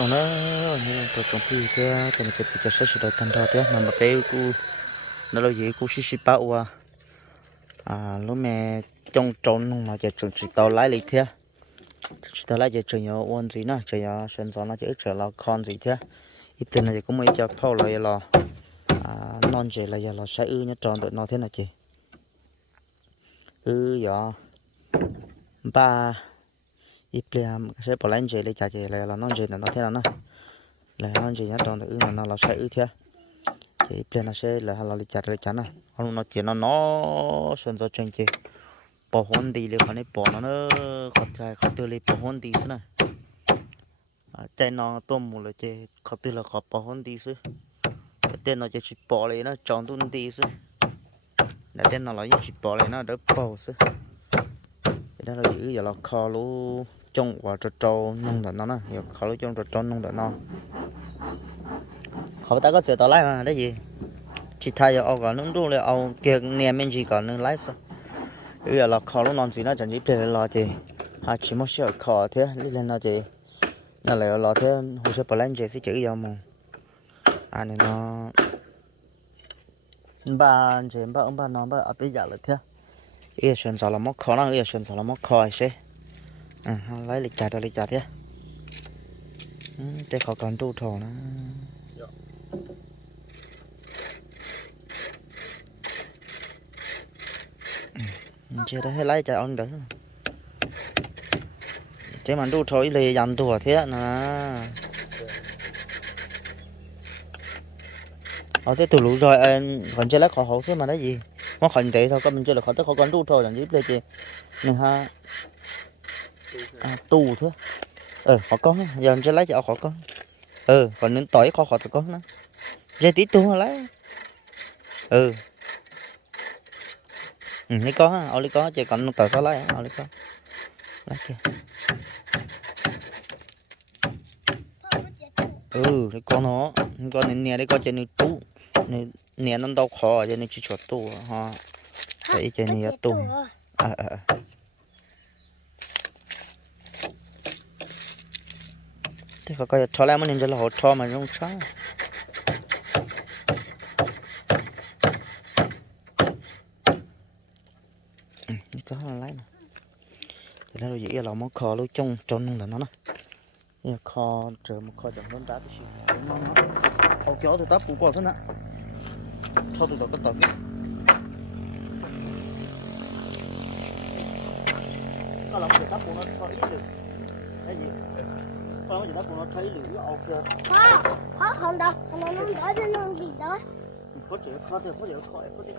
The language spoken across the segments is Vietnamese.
trong đó như tôi trong khi cái này cái cái sẽ được thành thạo thế mà bé cu nó là gì cu xí xí bao lúc mẹ trong trốn mà cái chuyện chỉ tao lái lịch thế chỉ tao lái cái chuyện nhỏ ôn gì nữa chuyện nhỏ sinh sản nó chỉ chuyện là con gì thế ít tiền này cũng mới cho phao lại là non chỉ là giờ là sẽ nhá tròn được nó thế này chị giờ ba ít tiền sẽ bỏ lên chỉ để trả chỉ là non chỉ là nó thế nào nữa là non chỉ nhá tròn được là nó là sẽ thế thì bên nó sẽ là họ lấy chặt lấy chắn này còn nó chỉ nó sơn cho chân chị bỏ hôn đi liền, này bỏ nó khó chạy khó từ lấy bỏ hôn đi xí này chạy nó tôm một là chị khó từ là khó bỏ hôn đi xí tên nó chỉ bỏ lấy nó tròn tuôn đi xí để tên nó lấy chỉ bỏ lấy nó đỡ bỏ xí đó là giữ giờ là khó lú trông vào trâu nông đợt nó nè giờ khó lú trâu nông đợt nó khó ta có chuyện tao lấy mà đấy gì chỉ thay cho ông còn nung đun là ông kia nè mình chỉ còn nung lái sao bây giờ là khó lúc non gì nó chẳng chỉ để lo gì chỉ một số khó thế lên nó gì nó lại lo thế hồ sơ plan gì sẽ chữ gì mà này nó ba ông ba nó ba ở bây giờ là thế ý xem sao là mất khó nó ý xem sao là mất khó sẽ lấy lịch trả thế cái khó còn tu thổ nó chưa thấy lấy cho ông được thế mà đu thôi lì dàn tủa thế nè ở thế tủ lũ rồi còn chơi lấy khó hậu thế mà đấy gì nó khẩn tế thôi con mình chơi là khó tới khó con đu thôi là giúp lên chị nhưng ha tu thế khó con giờ chơi lấy cho khó con còn nên tỏi khó tụi con nữa chơi tí tu lấy lấy có ở lấy có chơi còn tỏi sao lấy ở lấy có lấy kìa cái con này nè đấy con chơi này tu nè nó đâu khó cho nên chỉ chuột tu ha đấy chơi này tu thế có coi cho lại mình nên là hỗ trợ mà không sao có lấy nè thì nó dễ là món kho luôn trong là nó nè kho chờ một kho chẳng muốn đá thì nó không kéo từ tấp cũng còn thế nè thôi từ đầu cái tàu có lòng từ tấp của nó có ý được cái gì có lòng từ tấp của nó thấy được nó ok khó không đâu không nó đỡ cho nó gì đó có chuyện khó thì có chuyện khỏi có chuyện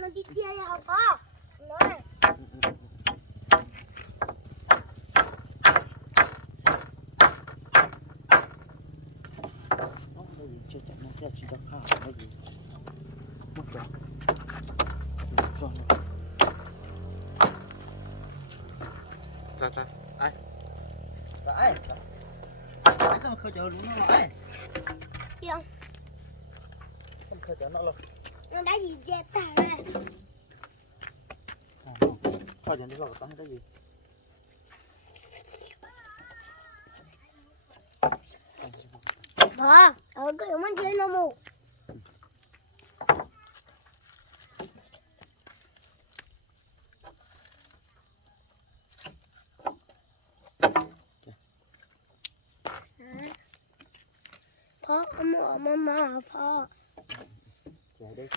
nó đi kia không có nói chưa chẳng nó theo chỉ ra khá cái gì mất rồi ra ai đấy nó khơi chờ đúng không ấy không không khơi chờ nó luôn nó đã gì ra ta đây thôi giờ nó lọt tao cái gì cái món chơi nó mù màพ่อchạy đây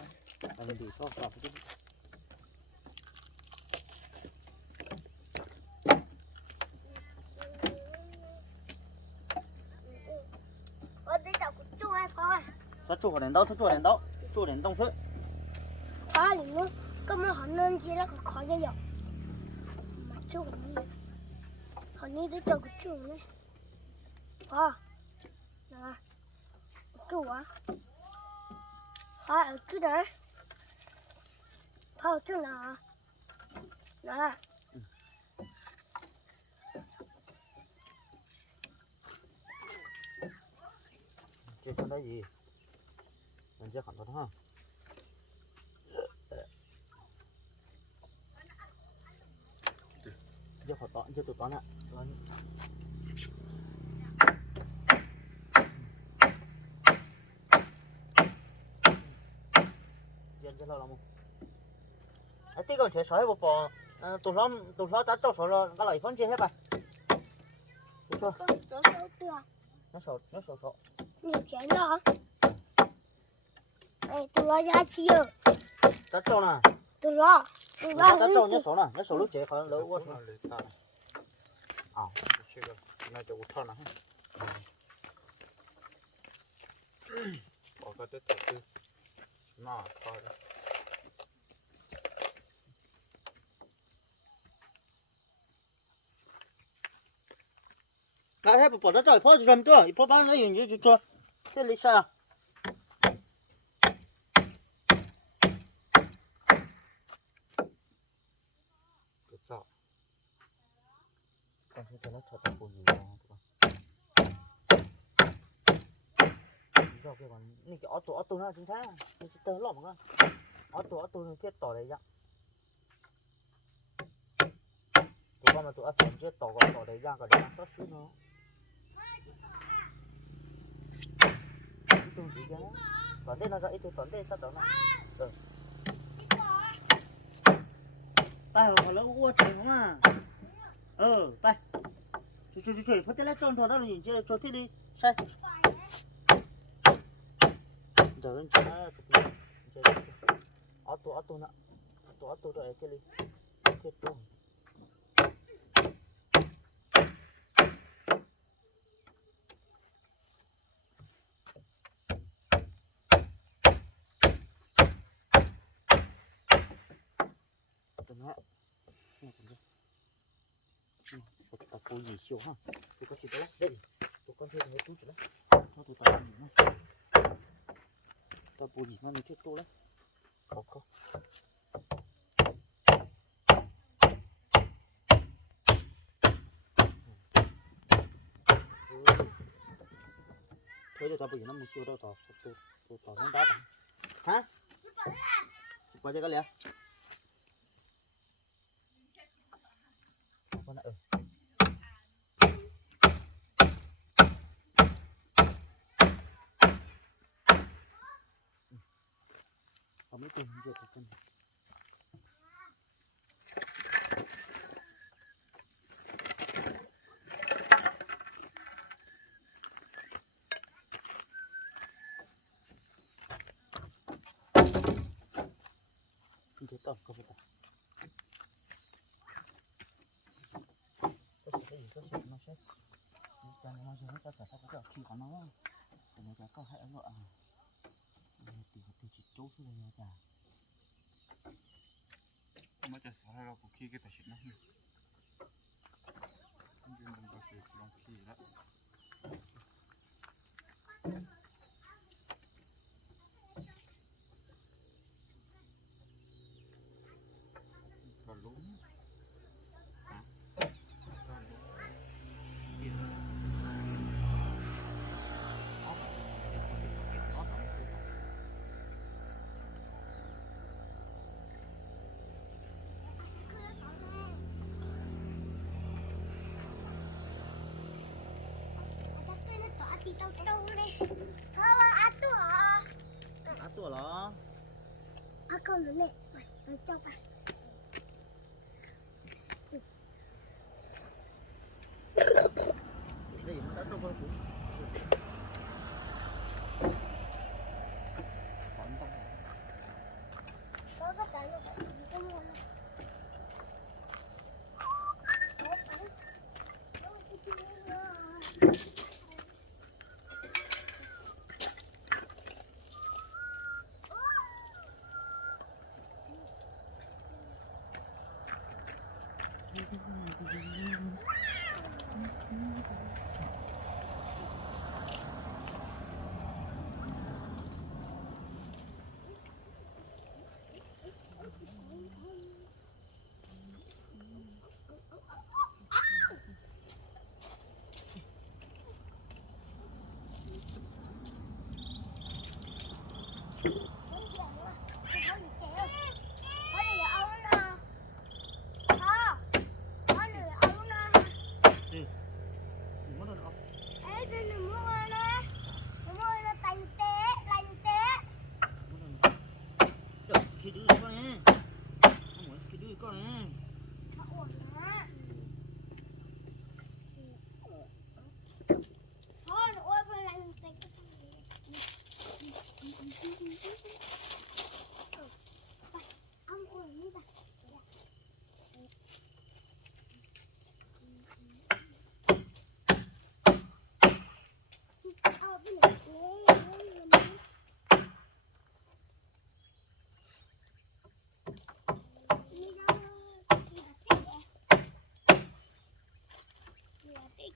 mình đi có sọt chứ sao chua đến đâu chua đến đông thôi có gì nữa có mà họ nên chỉ là khó cho dọc mà chua gì họ nên để cho cái chua này nè chua ở cái đấy chua nè chơi con đấy gì mình chơi khẩn thôi ha giờ họ tỏi cho tụi con ạ. Dân cho lo lắm. Ấy tí còn chế sỏi bộ bò tụi nó đã cho sỏi rồi, cái lại phân chia hết rồi. Tụi cho. Nó sổ. Nhiều chén đó. Ê, tụi nó ra chia. Đã cho nè. Tụi nó Đã cho nhớ sổ lúc chế khỏi lỡ quá. chưa được, này cho uthon nè. Bỏ cái tết đầu tư, nó thôi. Cái hết bỏ ra trời phô rầm chưa, phô bán nó dùng như cho thế lý sao? Cái sao? Con thấy nó thật là buồn gì không? Rồi cái còn này cái auto nó chính xác, mình chỉ tớ lỏng con. Auto nó thiết tỏ đấy dạng. Tụi con mà tụi ăn chết tỏ đấy dạng, cái đấy nó xíu nó. Cái gì cái còn đây nó ra ít thì còn đây sao đó nó. Tay hồi lỡ uo trời không à. Tay. Chú phát lấy tròn đó là nhìn chưa cho thế đi. Sai. Giờ anh chơi auto nè. Auto rồi thế đi. Thế to. Tụi nó sụt tập cô gì siêu ha, tụi con chỉ đó đây, tụi con chơi mấy túi chứ đấy, cho tụi tao gì nó, tao bù gì mà mình chơi tô đấy, không, thôi tao bây giờ nó mua siêu đâu tao nó đá tao, hả? Chụp cho cái liền. Con này không biết tiền chưa được cân. Chưa tao không biết. Nó sẽ nó sẽ phải có khi có nó người ta có hệ nó từ chỉ chỗ xuống đây chả Mới cho xả ra cuộc khi cái tài xỉn nó không dùng bằng cái sự lòng khi đó còn lún thì tao đi. Thôi ăn tôi à. Ăn tôi đó. Ăn con nữa nè. Mày cho bà. Đây nó đã đâu có cũng. Sẵn tao. Có cái sẵn nó phải có mua.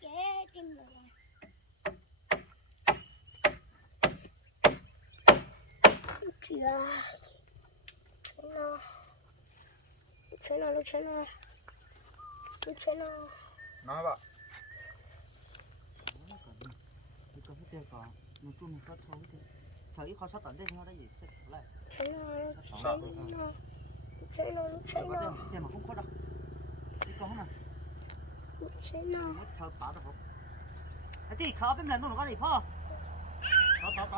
cái kẻ tim rồi kìa Luciano Nó bạn. cái có cái tiền có mình chung mình có thôi thì thấy khó sắp tận đây nó đã gì sẽ lại Luciano có tiền mà không có đâu đi có mà Luciano mất thở phá được không cái gì khó bên lần nó có gì phô đó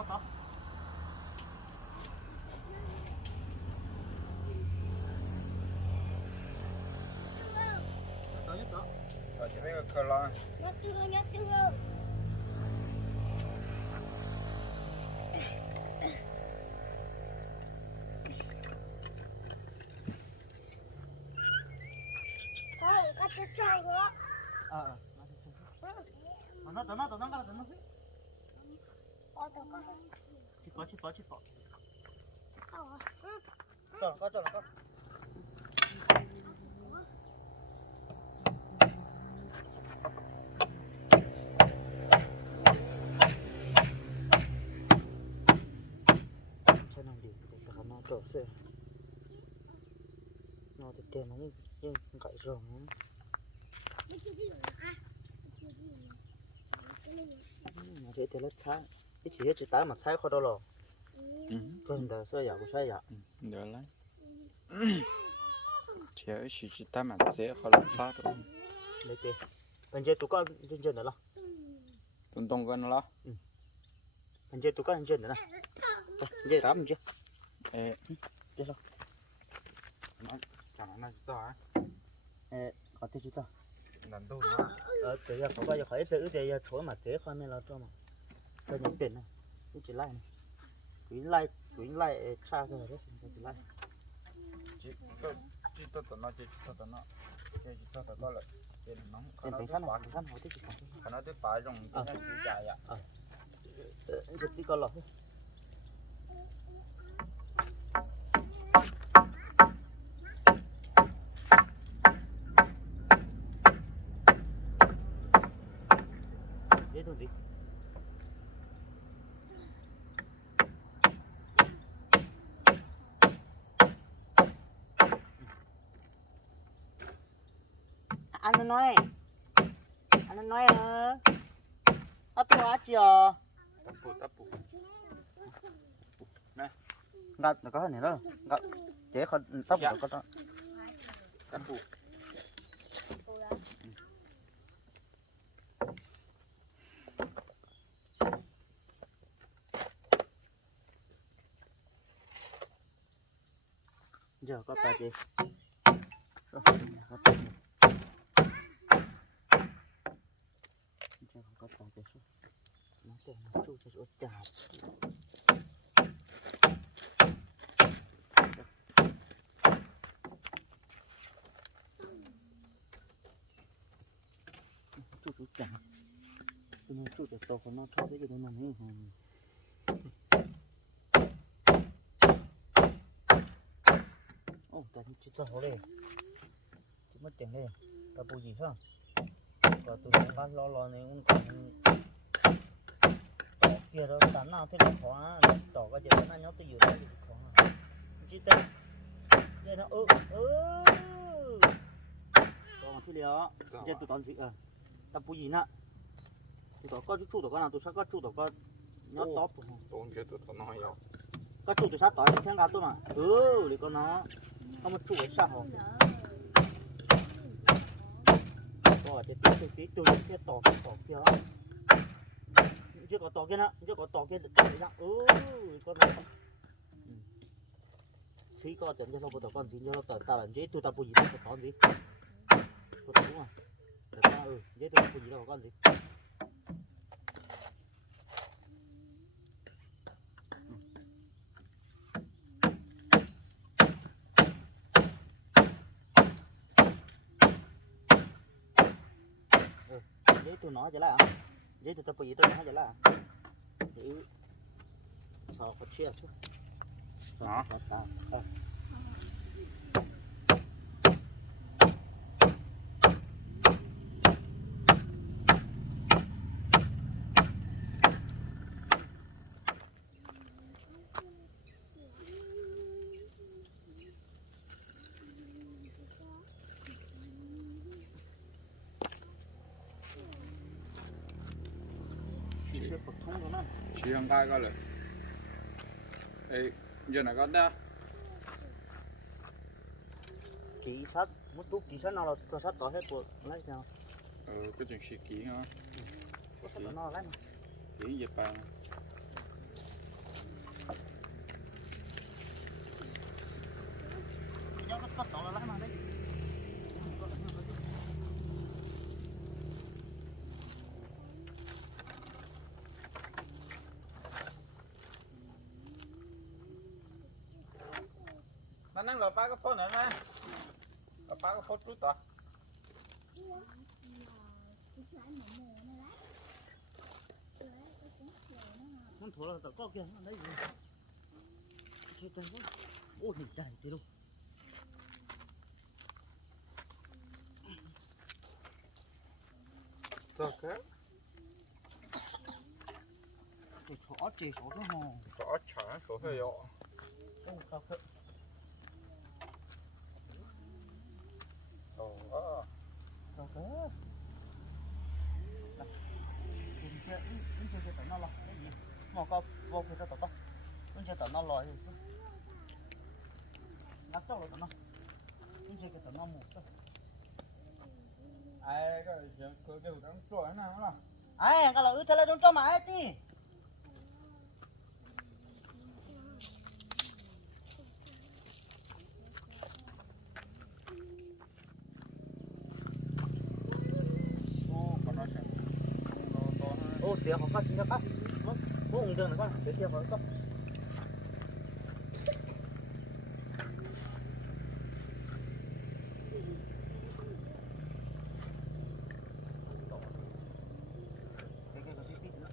đó Ở trên đây là cờ lo. nhớ chưa thôi cắt cho chơi nữa nó cái nó chỉ có cho nó có cho nó đi để cho nó trộn xe nó thì tiền nó nhưng cậy rồng nó thế thì nó sai cái chỉ tái mà sai khó đâu rồi còn đó sai ya Được lấy. Chỉ ta mà dễ khó làm sao rồi. đấy thế bên trên tụi con trên nữa lo Tụi tông gần nó. bên trên tụi con trên nữa nè dễ lắm mình chưa Ê, dễ rồi chẳng nó to á. có thể chứ sao Lần đâu nó. bây giờ có bao giờ khỏi tự thì chỗ mà thế khỏi mới là cho mà cho những tiền này chỉ lại này quý lại xa rồi đấy chỉ lại Chỉ cho tụi nó. Chỉ cho tụi nó lại. Tiền nóng. tiền thành khăn hỏi thế chỉ Khả nó tiếp phải trong cái này cũng chạy ạ. giật đi con lọ dễ thôi gì anh nói hả anh nói chưa Tắp phụ. ngắt nó có cái này đó ngắt chế con tóc của con đó Tắp phụ. giờ có ba chị giờ có ba chị số nó tiền nó chú cho số chả chú chả cái này chú để tàu của nó thôi cái nó này tại vì chỉ cho đây chỉ mất tiền đây ta bù gì không và từ nó lo này cũng còn kia đó sẵn nào thế là khó tỏ cái gì nó nhớ tới nhiều đấy khó chỉ tên đây nó còn thứ liệu giờ tụi con gì ta bù gì nè tụi có chút tụi con nào tụi sao có chút tụi con nhớ top Tụi kia tụi nó rồi. có chút tụi sao tỏi thì theo gà tôi mà để con nó có một chút sao hả rồi thì tí tôi sẽ tỏ kia chưa có tỏ kia nữa chưa có tỏ kia để ra con này xí con chẳng cho nó bắt con gì cho nó tỏ ta là dễ tôi ta bùi gì đâu có gì có đúng không để ta dễ tôi bùi gì đâu có con gì dễ tôi nói vậy là dễ tôi tập gì tôi nói vậy là dễ sao có chia chứ sao có ta cái bậc thang đó nó chỉ hàng gai coi lại ê giờ này có đa kỳ sát một chút kỳ sát nào là cho sát tỏ hết của lấy sao cái chuyện xịt kỹ hả có sát nó lấy mà kỹ dẹp bàn nó có tỏ là lấy mà đấy nó năng là ba cái phốt này mà là ba cái phốt chút tỏ muốn thua là có kia nó đấy gì chơi tay quá ôi hình trời tí đâu rồi cái chỉ số cái hồ rõ chả số hơi nhỏ ô tao sợ tao sợ mình chơi cái nó lo cái gì mà có vô cái tao tao mình chơi tao nó lo gì nắp cho rồi tao nó mình chơi cái tao nó một thôi ai cái điều đang trội nào đó ai cái là thế là cho mà ai tí ô tiền họ có tiền các bố ông đường này con tiền họ có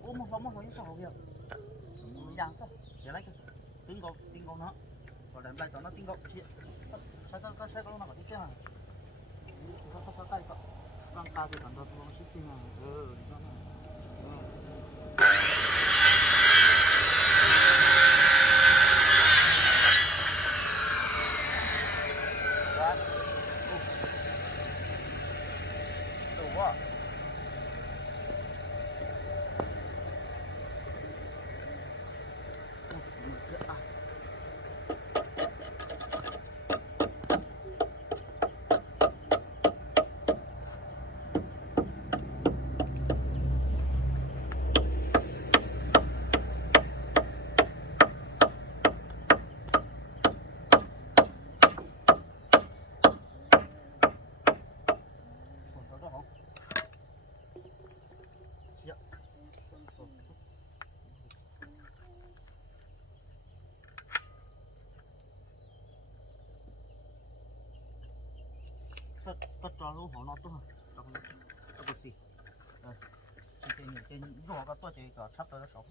ôm một lông nó sao vậy mình đang sao sẽ lấy cái tiếng con nó còn đem lại cho nó tiếng con chuyện sai nó có cái mà sao tay sao con ta thì còn đâu nó xích chứ mà đủ quá tất cho luôn họ nó tốt hơn đó không có cái gì trên nó có tôi chỉ có sắp tới nó sống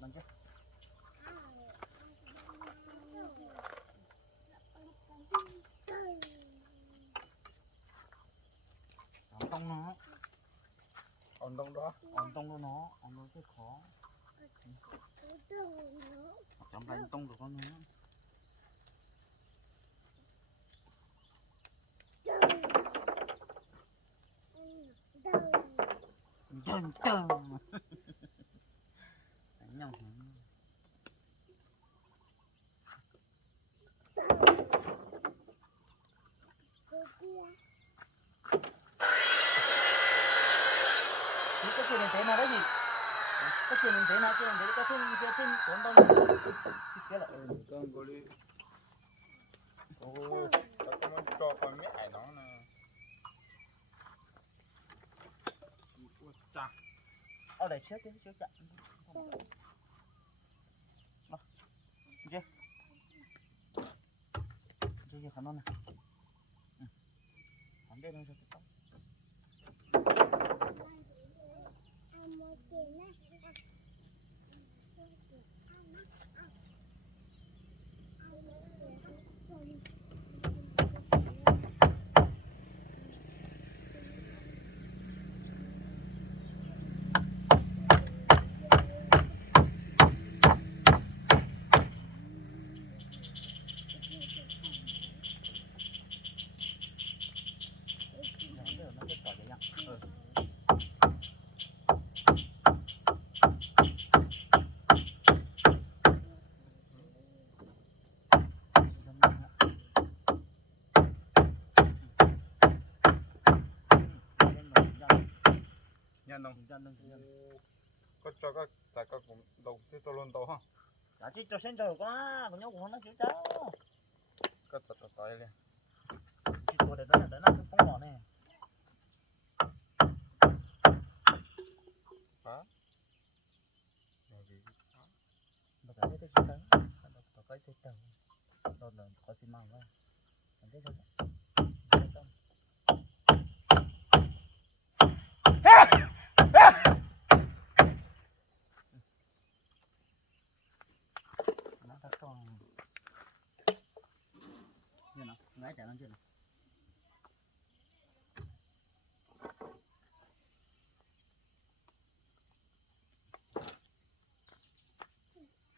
mình chứ tông nó còn đông đó tông nó cái khó trong đây tông được con nữa chân chân đánh nhau cái chuyện thế nào đấy gì cái chuyện thế nào cái chuyện cuốn đông cái là con có đi ô tao có muốn cho con mẹ ảnh nó nè chà ở đây chết chặn chưa chưa khả năng này không biết đâu sao nhà nông chân đừng chân có cho các tại các cũng đầu tư tôi luôn đầu ha đã chỉ cho sen trời quá còn nhóc của nó chịu cháu có tật tay liền chỉตัวđể nó cũng không bỏ nè phá mà cái cái cái cái cái rồi là có xi măng thôi cái thôi nó thật con như nào ngái chạy lên chưa nào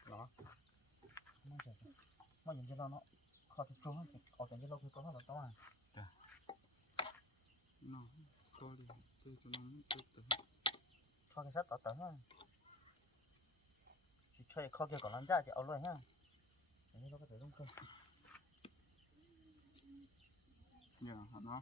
đó mà nhìn cho nó khó chịu chung hết ở trên cái lô kia có nó to à nó có đi tôi cho nó khó cái sắt tỏ ha chỉ chơi khó kia còn làm ra thìเอาเลยhaนี่เราก็จะต้องเคย nhà nó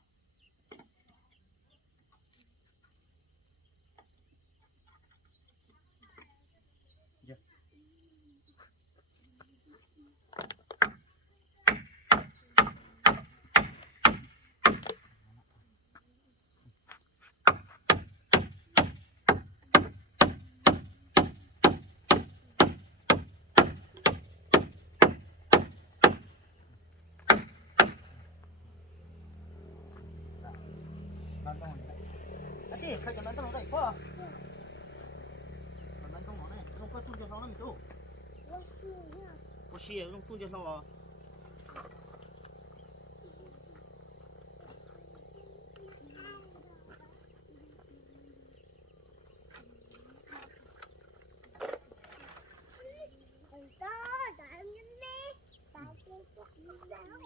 นั่นต้องอันนี้ใครจะนั่นต้องได้พ่อนั่นต้องหอเนี่ยต้องก็ทุ่งจะท้องนั่นตู้ 我是呀，不是用ทุ่งจะท้องอ๋อ 很大的呢，大哥哥了。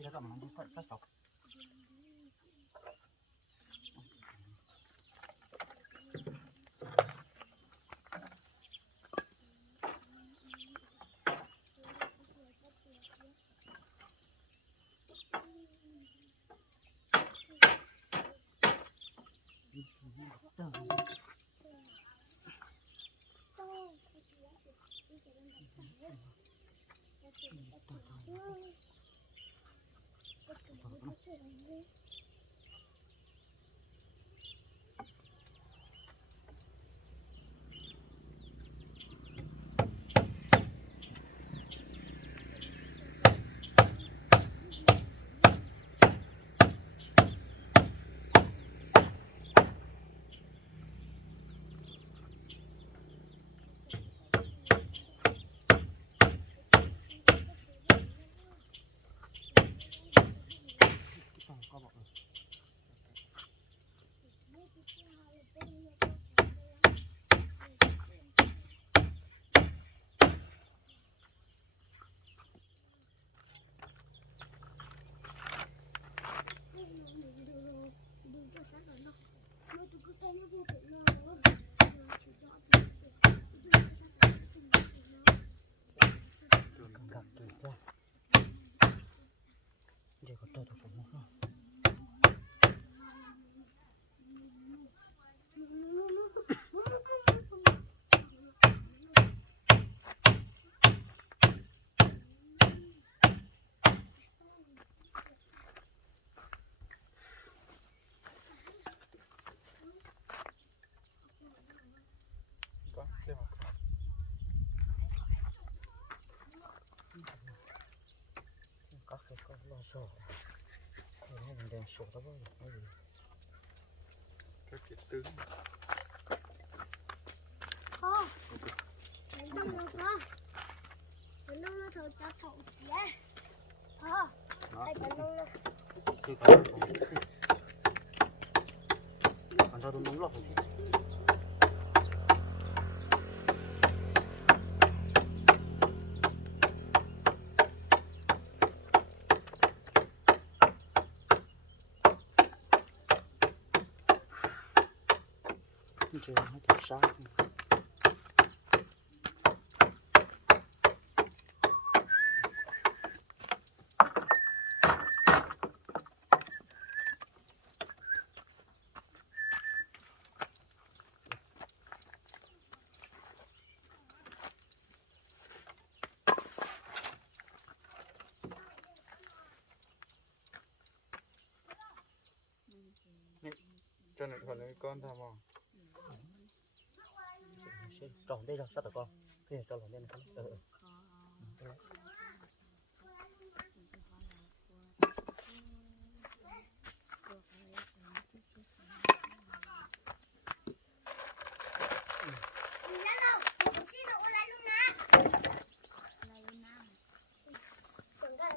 Kita kan menunggu pas stop. Giờ có trời xuống không? có thêm một Có cái con lo sổ, cái này mình đèn sổ đó bao giờ? cái kia tứ Mình đông nó quá. Mình đông nó thôi ta thầu chía. Đây mình đông nó. Chưa có. Còn sao tôi đúng lọc rồi. Chưa nó chặt sao. cho nên còn những con tham không Tròn đây rồi, sao tao con? Cái này cho lỏng lên này.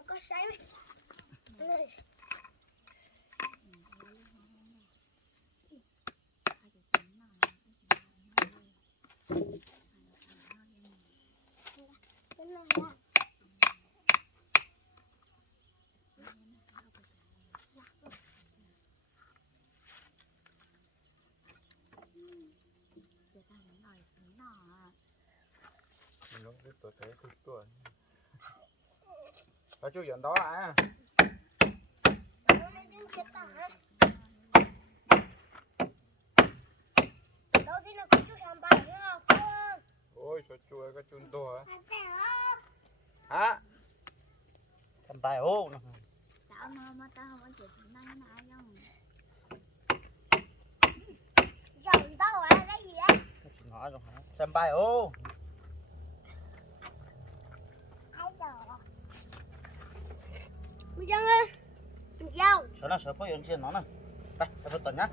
Có sấy. nó biết tuổi thế thực tuổi ở chỗ dẫn đó à ôi cho chuối cái chun to hả hả Thầm bài ô. Tao mà tao không có chuyện này nè không. Giờ tao gọi là cái gì á? Nói rồi hả? Thầm bài ô. Ai giờ? Bây giờ ơi. Dâu. Sợ nó sợ có chuyện trên nó nè. Đây, tao vứt tuần nhá.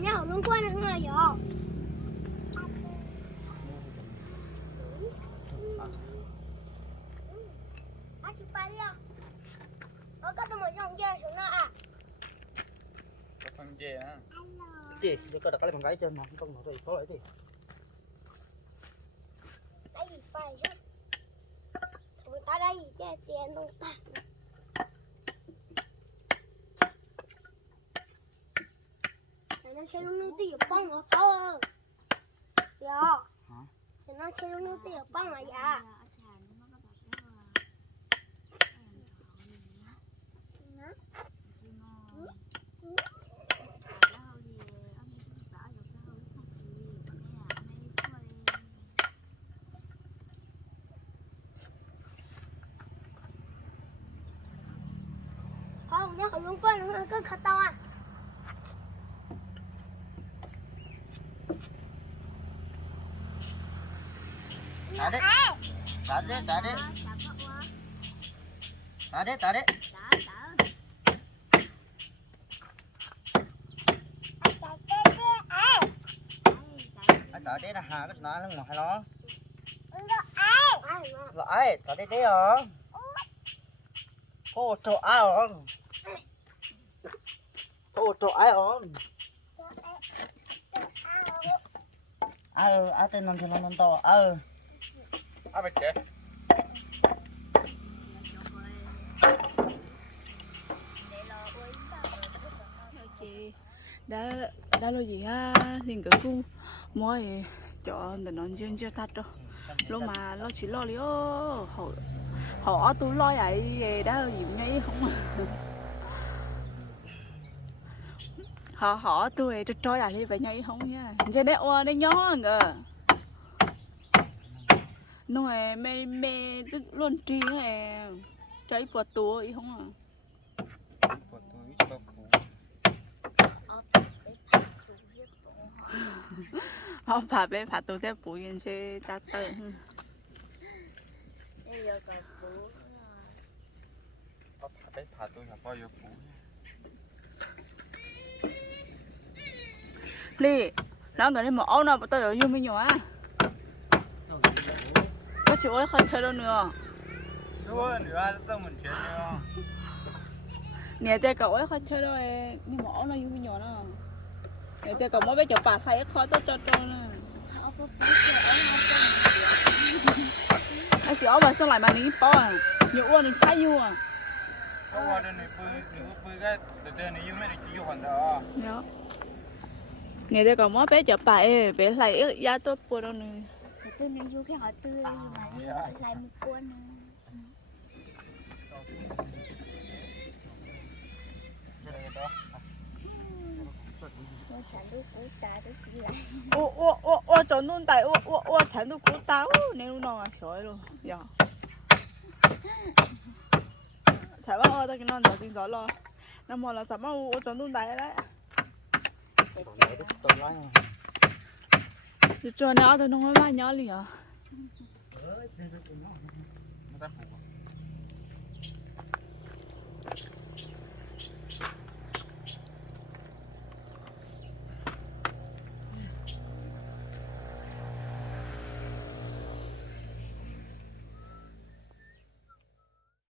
Nhau nó quên không là giờ. Chụp bài đi không? Có tôi một dòng dê xuống đó à? có con dê á Đi, để coi đặt cái bằng gái trên mà không nó rồi số lại đi. Cái gì phải chứ? Người ta đây chứ tiền đâu ta. Nó sẽ luôn tiêu bông ở đâu? Dạ. Hả? Nó sẽ luôn tiêu bông ở dạ. nhớ họ luôn con nó cứ khát to à. Tả đấy. Tả đấy, tả đấy. Tả đấy, tả đấy. Tả đấy là hà cái nó nó hay nó. Lại, tả đấy đấy hả? Cô chỗ ai hả? Cô chỗ ai hả? Ai tên nằm trên nó to. Ai phải chết? Chị đã lo gì á liền cái khu mỗi cho để nó chưa thật đâu lúc mà lo chỉ lo liếu họ tôi lo vậy đã lo gì ngay không họ tôi cho trôi lại đi vậy ngay không nha cho đấy ô đấy nhó ngờ nói mê tức luôn tri này cháy bọt túa ý không à họ phá bé phá tôi theo bụi nhân chơi cha tơ Phá tôi là bao nhiêu phú. Li nó người đi một áo nào tôi ở dưới mới nhỏ có chịu ấy không chơi đâu nữa Đúng rồi, nữa tao mình chơi nữa. nè tay cậu ấy không chơi đâu đi một áo nào dưới mới nhỏ nữa nè tay cậu mới bé chụp bạc hay khó cho nữa ai sửa mà sao lại mà đi bỏ à nhiều uống đi thái nhiều à Có qua đây này bơi cái từ từ này mấy này chỉ hoàn đó. nhớ nè tay cậu mới bé chụp bạc bé lại giá tốt của đâu nữa Tôi nói vô cái họ tươi mà lại một con. Tôi chẳng được cú ta tôi chỉ lại. ô chọn luôn tại ô chẳng được cú táo nếu nó sỏi luôn dạ phải bao ta cái non giờ chính gió lo năm mò là sắm ô chọn luôn tại đấy cho nó tôi không có bao nhiêu liền à Người ta phủ.